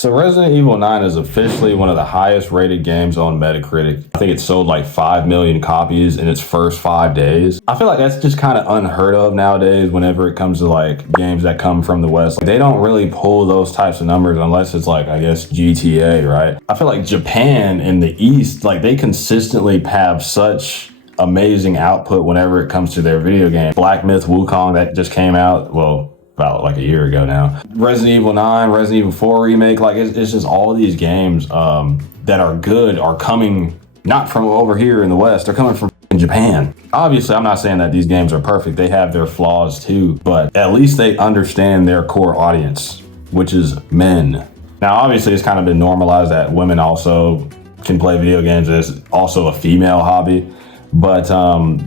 So Resident Evil 9 is officially one of the highest rated games on Metacritic. I think it sold like 5 million copies in its first 5 days. I feel like that's just kind of unheard of nowadays whenever it comes to like games that come from the West. Like, they don't really pull those types of numbers unless it's like, I guess, GTA, right? I feel like Japan in the East, like they consistently have such amazing output whenever it comes to their video game. Black Myth Wukong that just came out, well, about like a year ago now. Resident Evil 9, Resident Evil 4 remake, like it's just all these games that are good are coming not from over here in the West, they're coming from Japan. Obviously, I'm not saying that these games are perfect, they have their flaws too, but at least they understand their core audience, which is men. Now, obviously, it's kind of been normalized that women also can play video games. It's also a female hobby. But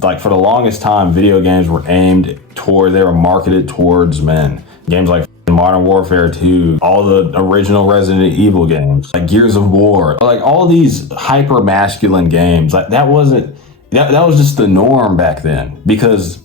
like for the longest time, video games were they were marketed towards men. Games like Modern Warfare 2, all the original Resident Evil games, like Gears of War, like all these hyper masculine games. Like that was just the norm back then, because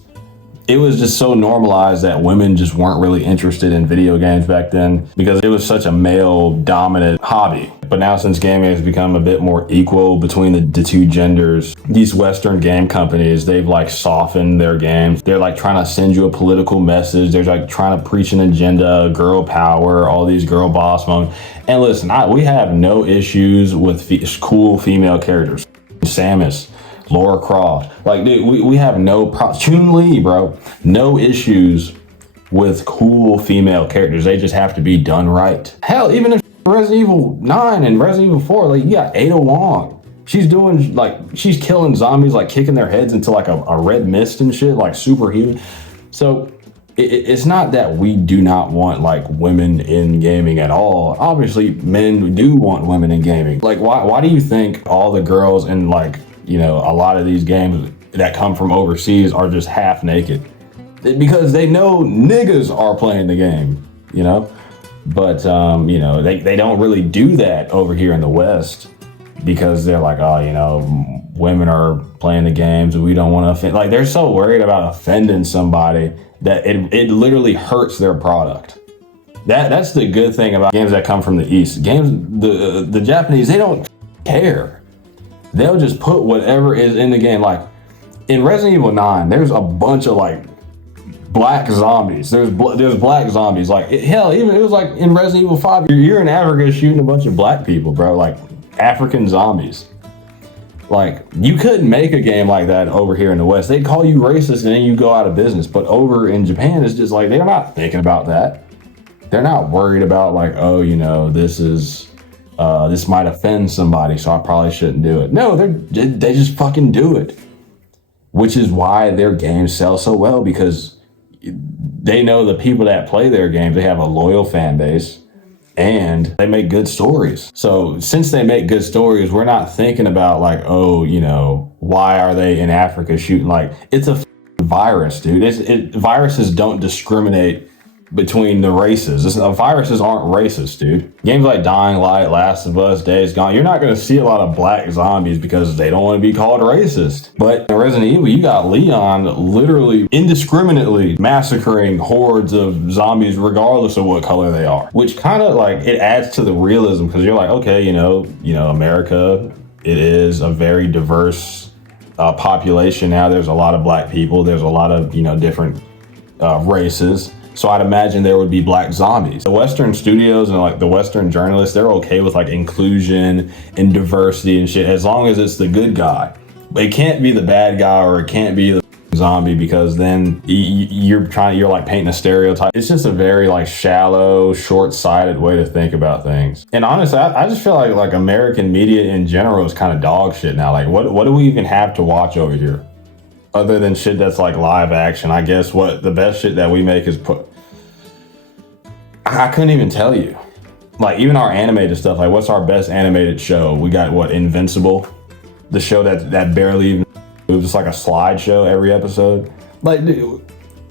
it was just so normalized that women just weren't really interested in video games back then because it was such a male dominant hobby. But now, since gaming has become a bit more equal between the two genders, these Western game companies, they've like softened their games. They're like trying to send you a political message. They're like trying to preach an agenda, girl power, all these girl boss moments. And listen, we have no issues with cool female characters. Samus, Lara Croft, like dude, we have no Chun-Li, bro, no issues with cool female characters. They just have to be done right. Hell, even in Resident Evil 9 and Resident Evil 4, like you got Ada Wong. She's killing zombies, like kicking their heads into like a red mist and shit, like superhuman. So it's not that we do not want like women in gaming at all. Obviously, men do want women in gaming. Like why do you think all the girls in like, you know, a lot of these games that come from overseas are just half naked? Because they know niggas are playing the game, you know? But, you know, they don't really do that over here in the West because they're like, oh, you know, women are playing the games and we don't want to offend. Like, they're so worried about offending somebody that it literally hurts their product. That's the good thing about games that come from the East. The Japanese, they don't care. They'll just put whatever is in the game. Like, in Resident Evil 9, there's a bunch of, like, black zombies. There's black zombies. Like, hell, even it was like in Resident Evil 5, you're in Africa shooting a bunch of black people, bro. Like, African zombies. Like, you couldn't make a game like that over here in the West. They'd call you racist and then you go out of business. But over in Japan, it's just like, they're not thinking about that. They're not worried about like, oh, you know, this might offend somebody, so I probably shouldn't do it. No, they just fucking do it. Which is why their games sell so well, because they know the people that play their games, they have a loyal fan base and they make good stories. So since they make good stories, we're not thinking about like, oh, you know, why are they in Africa shooting? Like, it's a virus, dude. Viruses don't discriminate between the races. Viruses aren't racist, dude. Games like Dying Light, Last of Us, Days Gone, you're not going to see a lot of black zombies because they don't want to be called racist. But in Resident Evil, you got Leon literally indiscriminately massacring hordes of zombies regardless of what color they are, which kind of like it adds to the realism, because you're like, okay, you know, America, it is a very diverse population now. There's a lot of black people. There's a lot of, you know, different races. So I'd imagine there would be black zombies. The Western studios and like the Western journalists, they're okay with like inclusion and diversity and shit, as long as it's the good guy. It can't be the bad guy, or it can't be the zombie, because then you're like painting a stereotype. It's just a very like shallow, short-sighted way to think about things. And honestly, I just feel like American media in general is kind of dog shit now. Like what do we even have to watch over here? Other than shit that's like live action, I guess what the best shit that we make is I couldn't even tell you. Like, even our animated stuff, like what's our best animated show? We got what, Invincible? The show that barely even, it was just like a slideshow every episode. Like, dude,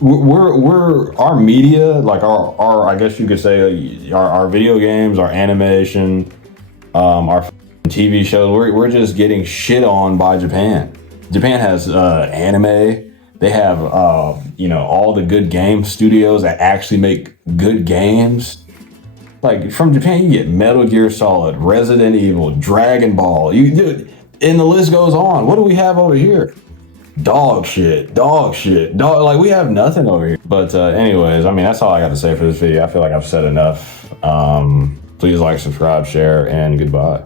we're our media, like our I guess you could say our video games, our animation, our TV shows, we're just getting shit on by Japan. Japan has anime. They have, you know, all the good game studios that actually make good games. Like from Japan, you get Metal Gear Solid, Resident Evil, Dragon Ball. You dude, and the list goes on. What do we have over here? Dog shit, dog shit, dog. Like we have nothing over here. But anyways, I mean that's all I got to say for this video. I feel like I've said enough. Please like, subscribe, share, and goodbye.